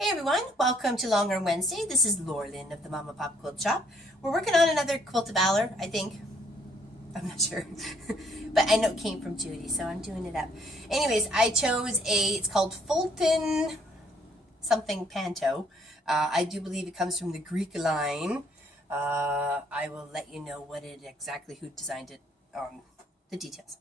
Hey everyone, welcome to Long Arm Wednesday. This is Lorlyn of the Mama Pop Quilt Shop. We're working on another Quilt of Valor, I think. I'm not sure. But I know it came from Judy, so I'm doing it up. Anyways, I chose it's called Fulton something panto. I do believe it comes from the Greek line. I will let you know who designed it, the details.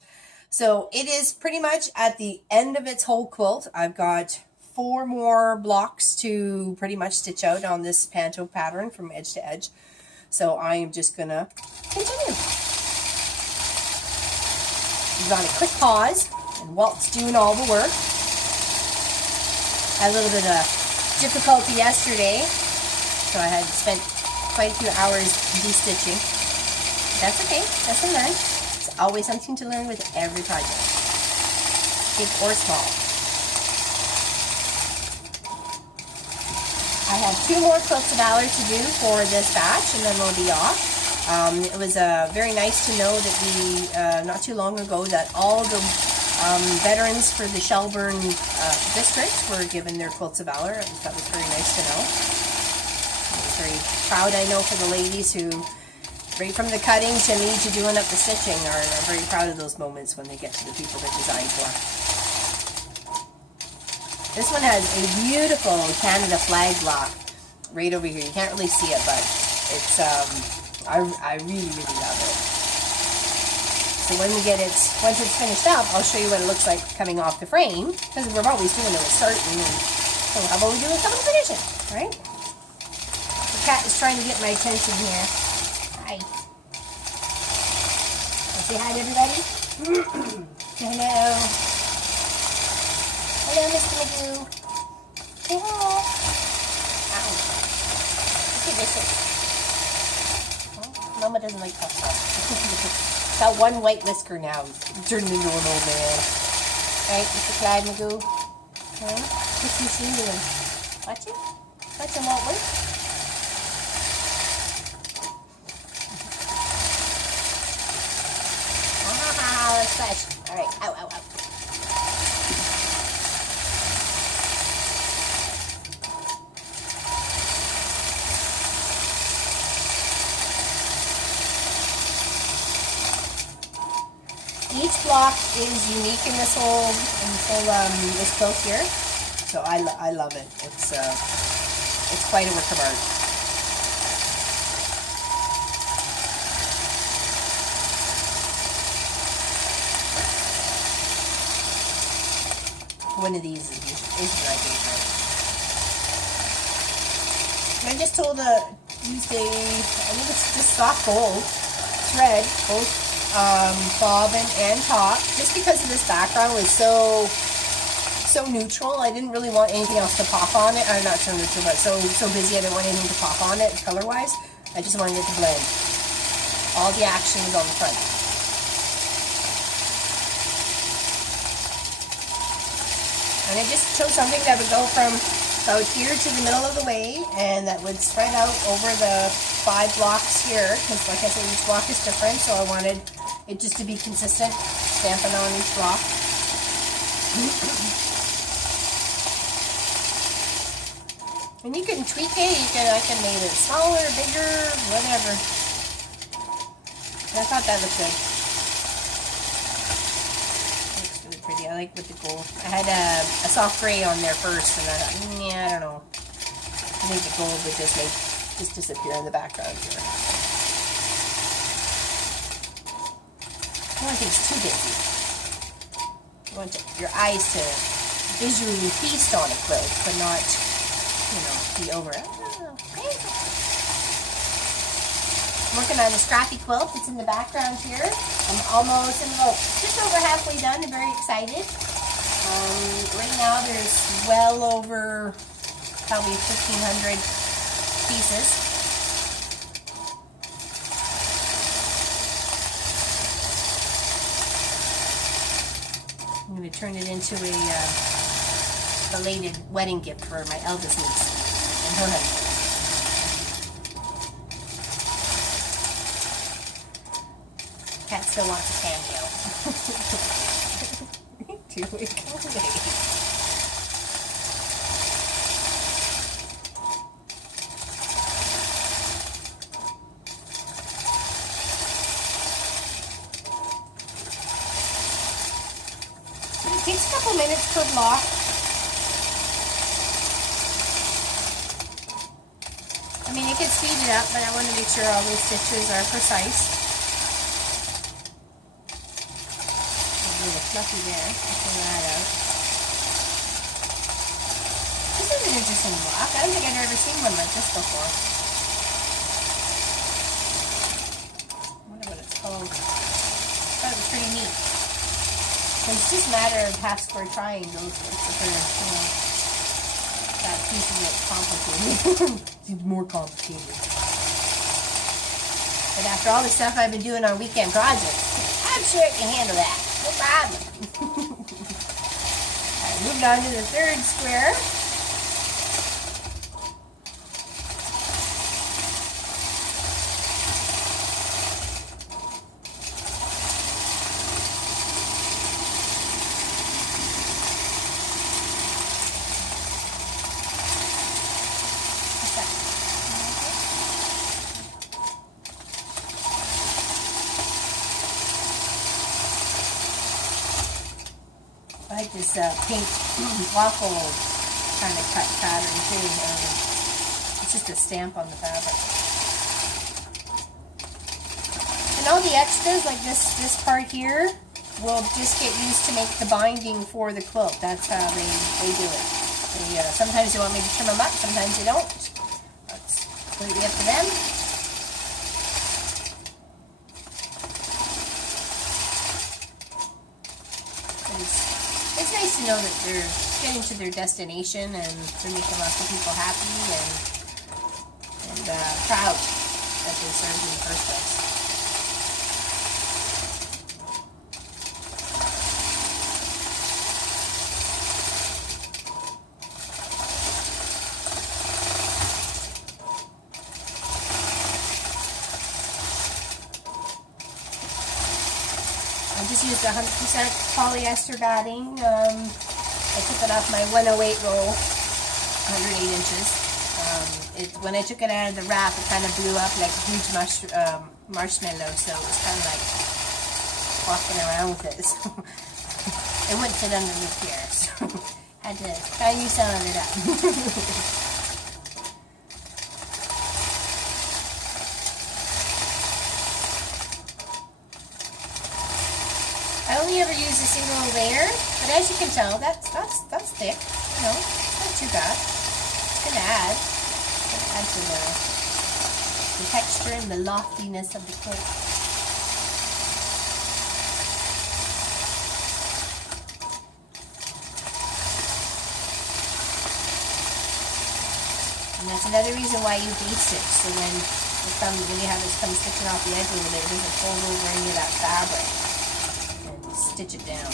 So it is pretty much at the end of its whole quilt. I've got 4 more blocks to pretty much stitch out on this panto pattern from edge to edge. So I am just gonna continue. We've got a quick pause, and Walt's doing all the work. I had a little bit of difficulty yesterday, so I had spent quite a few hours de-stitching. That's okay, lesson learned. There's always something to learn with every project, big or small. I have 2 more Quilts of Valor to do for this batch, and then we'll be off. It was very nice to know that not too long ago, that all the veterans for the Shelburne district were given their Quilts of Valor. That was very nice to know. I was very proud, I know, for the ladies who, right from the cutting to me to doing up the stitching, are very proud of those moments when they get to the people they're designed for. This one has a beautiful Canada flag block right over here. You can't really see it, but it's I really love it. So when we get it, once it's finished up, I'll show you what it looks like coming off the frame, because we're always doing it with starting, and so how about we do it coming finishing, right? The cat is trying to get my attention here. Hi. Say hi to everybody. Hello. Hello, Mr. Magoo. Say hello. Ow. Look at this. Oh, Mama doesn't like puff puff. Got one white whisker now. He's turned into an old man. Right, Mr. Clyde Magoo? Huh? What's the machine doing? Watching? Watching won't work? Ah, let's splash. Alright, ow, ow, ow. Each block is unique in this this quilt here, so I love it. It's quite a work of art. One of these is my favorite. And I just told use I think it's just soft gold thread, both bobbin and top, just because of this background was so neutral. I didn't really want anything else to pop on it. Not so neutral, but so busy. I didn't want anything to pop on it color wise. I just wanted it to blend. All the action was on the front. And I just chose something that would go from about here to the middle of the way, and that would spread out over the 5 blocks here, because like I said, each block is different, so I wanted it just to be consistent, stamping on each block. And you can tweak it, I can make it smaller, bigger, whatever. I thought that looked good. Looks really pretty. I like with the gold. I had a soft gray on there first, and I thought, yeah, I don't know. I think the gold would just disappear in the background here. I don't think it's too busy. You want your eyes to visually feast on a quilt, but not, be over it. I'm working on a scrappy quilt that's in the background here. I'm almost just over halfway done. I'm very excited. Right now there's well over probably 1,500 pieces. I'm going to turn it into a belated wedding gift for my eldest niece and her husband. Cat still wants a cameo. Do it. takes a couple minutes per block. I mean, you can speed it up, but I want to make sure all those stitches are precise. A little fluffy there. I'll pull that out. This is an interesting block. I don't think I've ever seen one like this before. I wonder what it's called. I thought it was pretty neat. So it's just a matter of half square triangles for, that piece of it complicated. It's more complicated. But after all the stuff I've been doing on weekend projects, I'm sure it can handle that. No problem. I moved on to the third square. I like this pink waffle kind of cut pattern too. It's just a stamp on the fabric. And all the extras, like this part here, will just get used to make the binding for the quilt. That's how they do it. Sometimes they want me to trim them up, sometimes they don't. That's completely up to them. It's nice to know that they're getting to their destination and they're making lots of people happy and proud that they served in the first place. I just used 100% polyester batting. I took it off my 108 roll, 108 inches. When I took it out of the wrap, it kind of blew up like a huge marshmallow, so it was kind of like walking around with it. So it wouldn't fit underneath here, so had to try and use some of it up. I only ever use a single layer, but as you can tell, that's thick. You know, not too bad. It's gonna add to the texture and the loftiness of the quilt. And that's another reason why you baste it, so when you have it come sticking off the edge a little bit, it doesn't fold over any of that fabric. Stitch it down.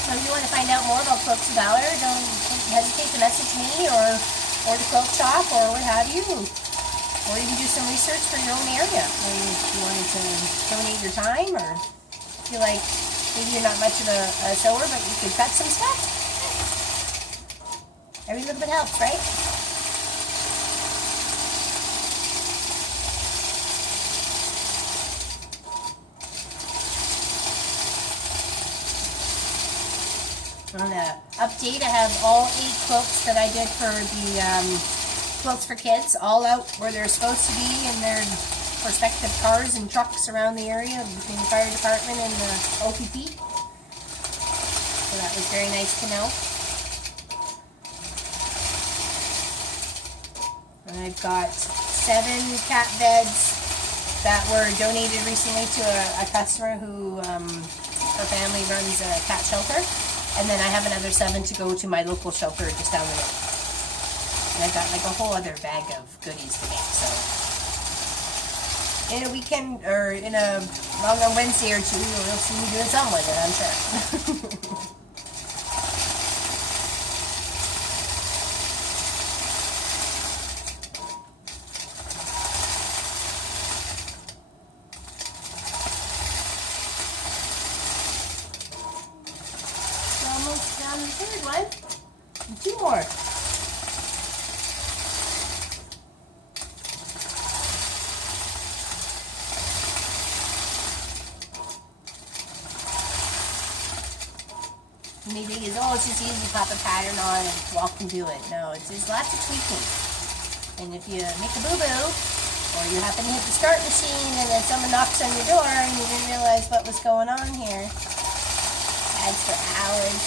So if you want to find out more about Quilts of Valor, don't hesitate to message me or the quilt shop or what have you. Or you can do some research for your own area. Maybe you wanted to donate your time, or feel like maybe you're not much of a sewer, but you could cut some stuff. Every little bit helps, right? On the update, I have all 8 quilts that I did for the Quilts for Kids, all out where they're supposed to be in their respective cars and trucks around the area between the fire department and the OPP. So that was very nice to know. And I've got 7 cat beds that were donated recently to a customer who, her family runs a cat shelter. And then I have another 7 to go to my local shelter just down the road. And I've got like a whole other bag of goodies to make, so in a weekend, or in a long Wednesday or two, you'll see me doing something with it, I'm sure. on the third one. And 2 more. You may think, oh, it's just easy, pop a pattern on and walk and do it. No, there's lots of tweaking. And if you make a boo-boo, or you happen to hit the start machine and then someone knocks on your door and you didn't realize what was going on here, adds for hours.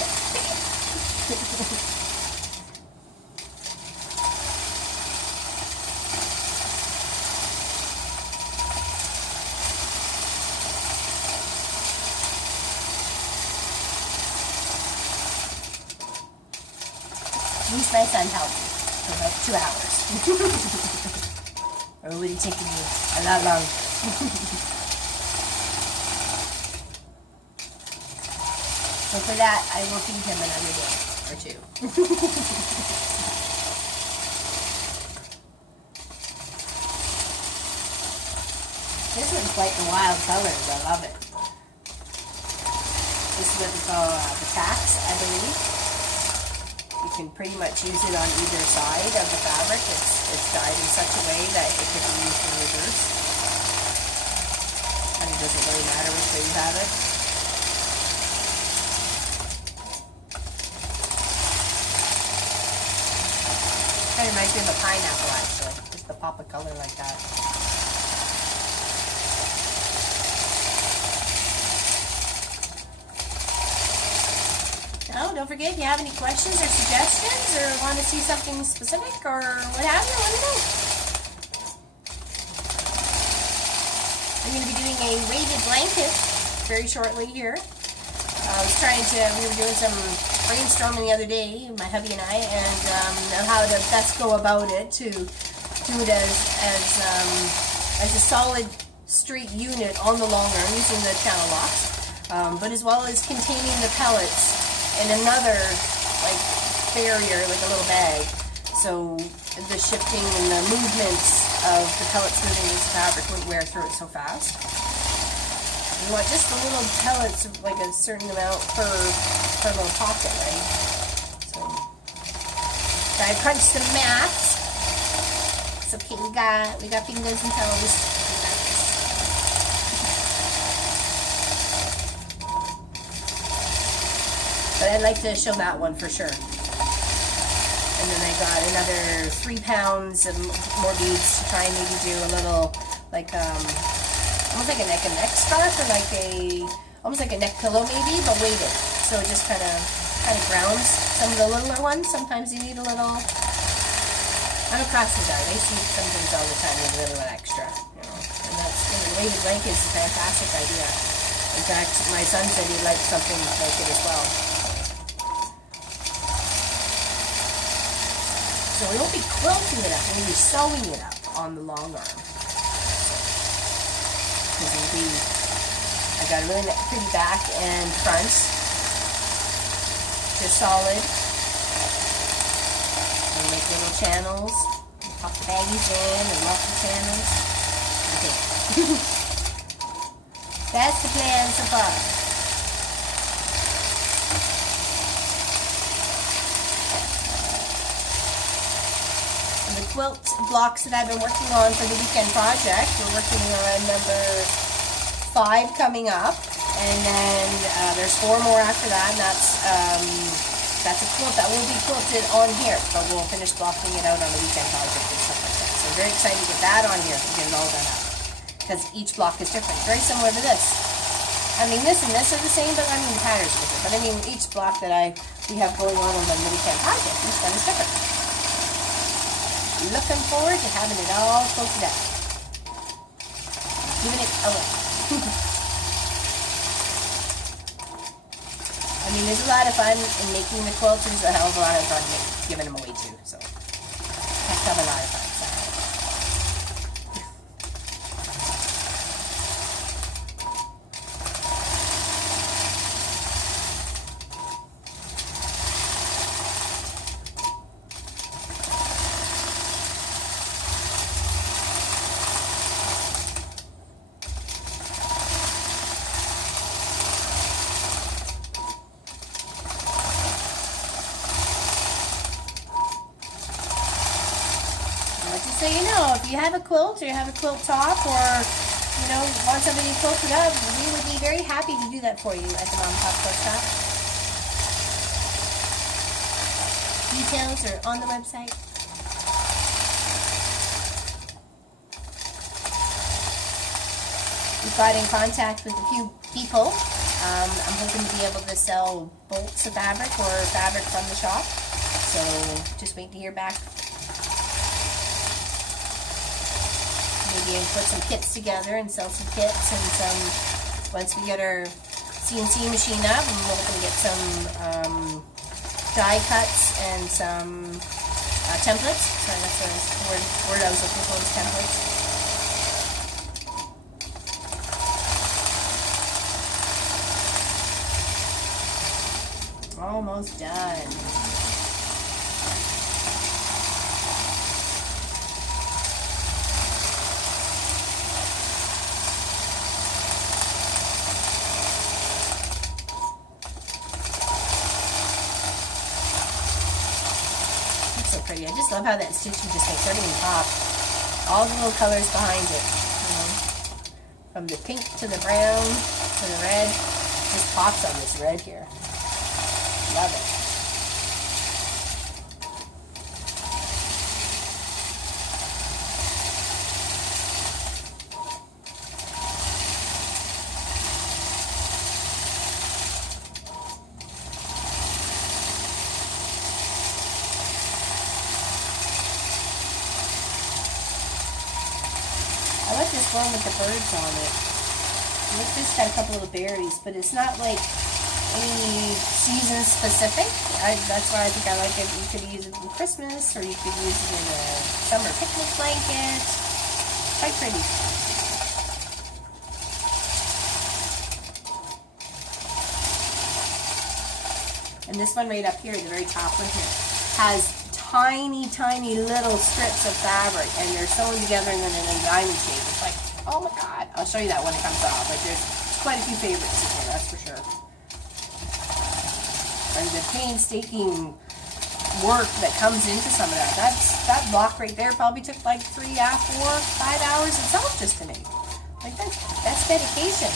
At least my son helped me for about 2 hours. Or would it take me a lot longer? So for that, I will feed him another day or 2. This one's quite the wild colors. I love it. This is what we call the tacks, I believe. You can pretty much use it on either side of the fabric. It's dyed in such a way that it can be used in reverse. And it doesn't really matter which way you have it. Kind of reminds me of a pineapple, actually. Just the pop of color like that. Oh, don't forget, if you have any questions or suggestions or want to see something specific or what have you, let me know. I'm going to be doing a weighted blanket very shortly here. We were doing some brainstorming the other day, my hubby and I, and how to best go about it to do it as a solid straight unit on the long arm using the channel locks, but as well as containing the pellets in another like barrier, like a little bag, so the shifting and the movements of the pellets moving this fabric wouldn't wear through it so fast. You want just the little pellets, like a certain amount per little pocket, right? So I crunched some math. It's okay, we got fingers and toes. But I'd like to show that one for sure. And then I got another 3 pounds of more beads to try and maybe do a little, like, almost like a neck and neck scarf, or like almost like a neck pillow maybe, but weighted. So it just kind of grounds some of the littler ones. Sometimes you need a little, I'm a craftsman guy. I see some things all the time with a little extra, you know. And that's, weighted blanket is a fantastic idea. In fact, my son said he'd like something like it as well. So we won't be quilting it up, we'll be sewing it up on the long arm. Because it'll be, I got a really pretty back and front. Just solid. We'll make little channels. We'll pop the baggies in and lock the channels. Okay. That's the plan so far. The quilt blocks that I've been working on for the weekend project. We're working on number 5 coming up, and then there's 4 more after that, and that's a quilt that will be quilted on here, but we'll finish blocking it out on the weekend project and stuff like that. So I'm very excited to get that on here and get it all done up, because each block is different, very similar to this. I mean, this and this are the same, but I mean the patterns are different. But I mean each block that we have going on the weekend project, each one is different. Looking forward to having it all quilted out. Giving it away. I mean, there's a lot of fun in making the quilts. There's a hell of a lot of fun giving them away too. So, have to have a lot of fun. so you know, if you have a quilt or you have a quilt top or, you know, want somebody to quilt it up, we would be very happy to do that for you at the Mom and Pop Quilt Shop. Details are on the website. We've got in contact with a few people. I'm hoping to be able to sell bolts of fabric or fabric from the shop. So just wait to hear back. Maybe put some kits together and sell some kits and some, once we get our CNC machine up, I'm hoping to get some die cuts and some templates. Sorry, that's the word I was looking for, was templates. Almost done. It's so pretty. I just love how that stitching just makes everything pop. All the little colors behind it. You know, from the pink to the brown to the red. It just pops on this red here. Love it. I like this one with the birds on it. Look, this got a couple little berries, but it's not like any season specific. That's why I think I like it. You could use it in Christmas, or you could use it in a summer picnic blanket. Quite pretty. And this one right up here, the very top one here, has tiny, tiny little strips of fabric, and they're sewn together and then in a diamond shape. It's like, oh my God. I'll show you that when it comes off. But there's quite a few favorites in here, that's for sure. And the painstaking work that comes into some of that. That block right there probably took like 3, 4, 5 hours itself just to make. Like that's dedication.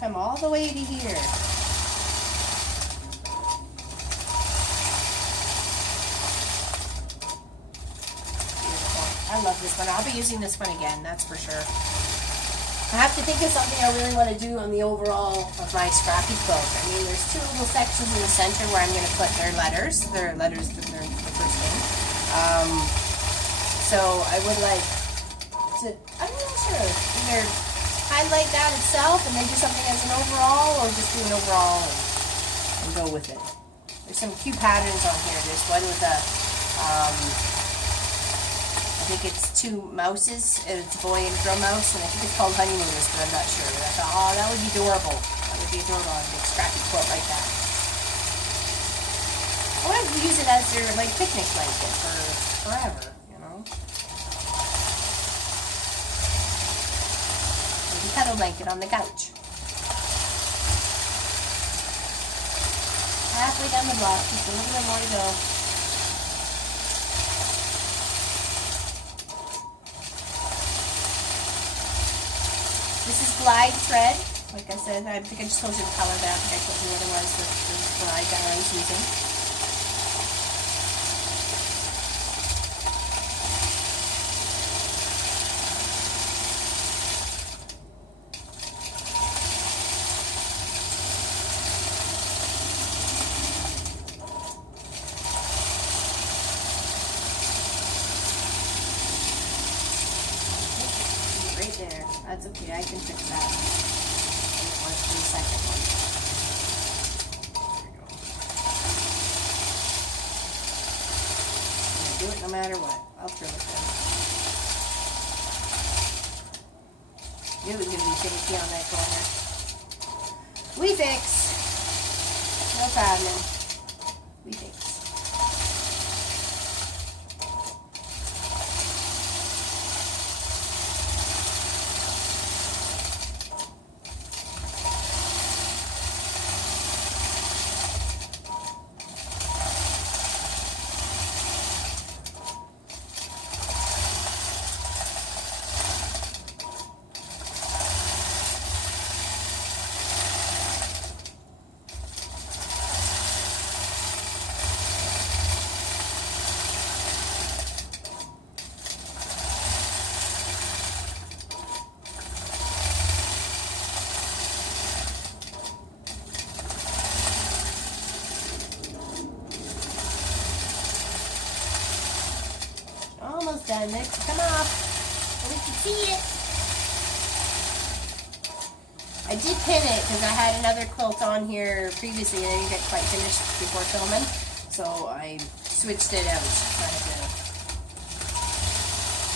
Come all the way to here. Beautiful. I love this one. I'll be using this one again, that's for sure. I have to think of something I really want to do on the overall of my scrappy quilt. I mean, there's 2 little sections in the center where I'm going to put their letters. Their letters, they're the first thing. So I would like to, I'm not sure, either highlight that itself and then do something as an overall, or just do an overall and go with it. There's some cute patterns on here. There's one with a, I think it's 2 mouses. It's a boy and girl mouse, and I think it's called honeymooners, but I'm not sure. But I thought, oh, that would be adorable. That would be adorable on a big scrappy quilt like that. I want to use it as their like picnic blanket for forever, you know. Cuddle blanket on the couch. Halfway down the block, just a little bit more to go. This is glide thread. Like I said, I think I just told you the color that. I think I told you what it was, the glide that I was using. There. That's okay, I can fix that. I don't want to do the second one. There we go. I'm going to do it no matter what. I'll throw it there. It was going to be shaky on that corner. We fix. No problem. We fix. Almost done. Next, come off. So we can see it. I did pin it because I had another quilt on here previously and I didn't get quite finished before filming. So I switched it out. I had to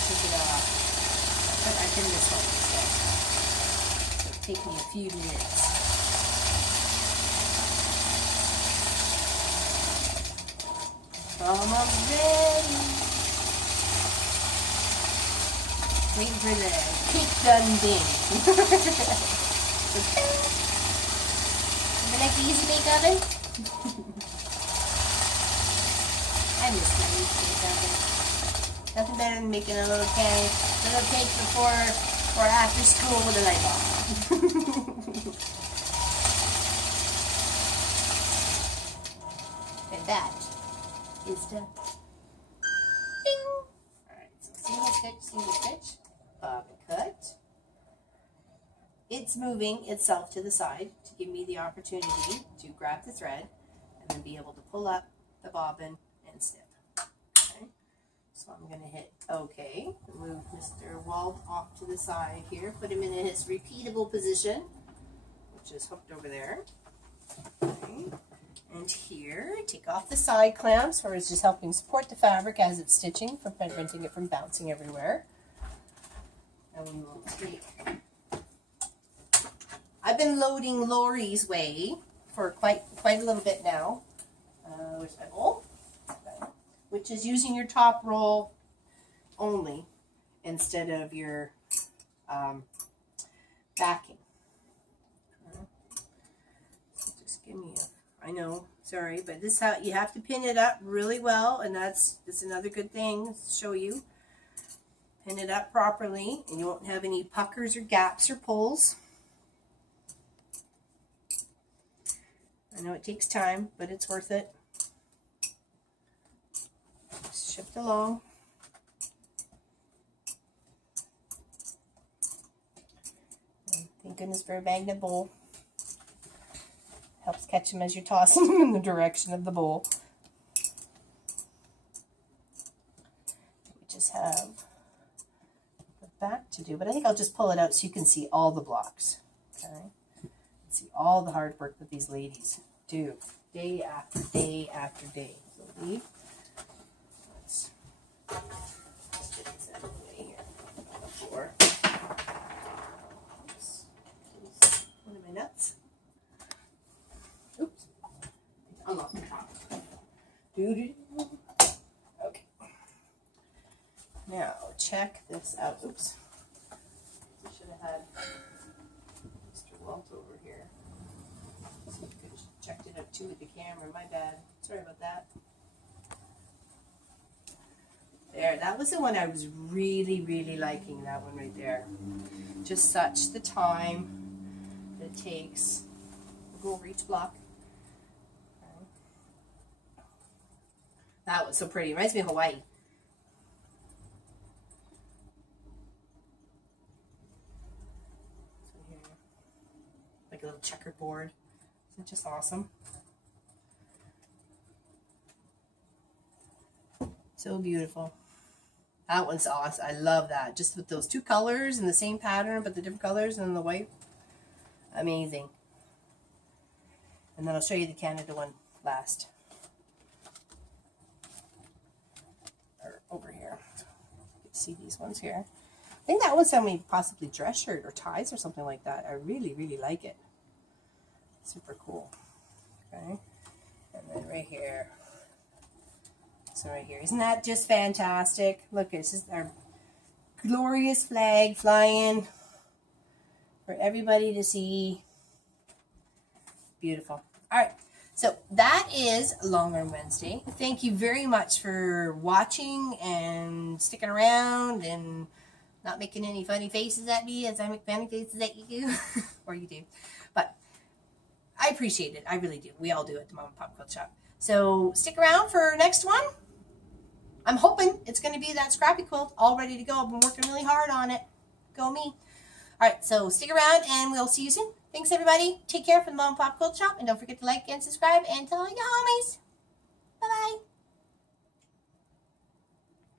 take it off. But I pinned this one instead. So it'll take me a few minutes. Almost ready. Waiting for the cake done thing. Remember like the Easy Bake Oven? I miss my Easy Bake Oven. Nothing better than making a little cake before or after school with a light bulb. And that is done. Ding! Alright, so single stitch. Bobbin cut. It's moving itself to the side to give me the opportunity to grab the thread and then be able to pull up the bobbin and snip. Okay, so I'm going to hit OK. Move Mr. Walt off to the side here. Put him in his repeatable position, which is hooked over there. Okay. And here, take off the side clamps, where it's just helping support the fabric as it's stitching, preventing it from bouncing everywhere. And we will take. I've been loading Lori's way for quite a little bit now. Where's my bowl? Okay. Which is using your top roll only instead of your backing. So just give me a. I know, sorry, but this is how you have to pin it up really well, and that's another good thing to show you. Pin it up properly, and you won't have any puckers or gaps or pulls. I know it takes time, but it's worth it. Just shift along. And thank goodness for a magnet bowl. Helps catch them as you're tossing them in the direction of the bowl. We just have the back to do, but I think I'll just pull it out so you can see all the blocks. Okay, see all the hard work that these ladies do day after day after day. So let's get this out of the way here. Before. One of my nuts. Oops. Unlock the top. Okay. Now check this out. Oops. I should have had Mr. Walt over here. So you could have checked it out too with the camera. My bad. Sorry about that. There, that was the one I was really, really liking, that one right there. Just such the time that it takes. Go over each block. Okay. That was so pretty. Reminds me of Hawaii. So here, like a little checkerboard. Isn't it just awesome? So beautiful. That one's awesome. I love that. Just with those two colors and the same pattern, but the different colors and the white. Amazing. And then I'll show you the Canada one last. Or over here. You can see these ones here. think that one's maybe possibly dress shirt or ties or something like that. I really, really like it. Super cool. Okay. And then right here. So right here. Isn't that just fantastic? Look, this is our glorious flag flying for everybody to see. Beautiful. All right. So that is Long Arm Wednesday. Thank you very much for watching and sticking around and not making any funny faces at me as I make funny faces at you. Or you do. But I appreciate it. I really do. We all do at the Mom and Pop Quilt Shop. So stick around for next one. I'm hoping it's going to be that scrappy quilt all ready to go. I've been working really hard on it. Go me. All right, so stick around and we'll see you soon. Thanks, everybody. Take care from the Mom and Pop Quilt Shop. And don't forget to like and subscribe and tell your homies.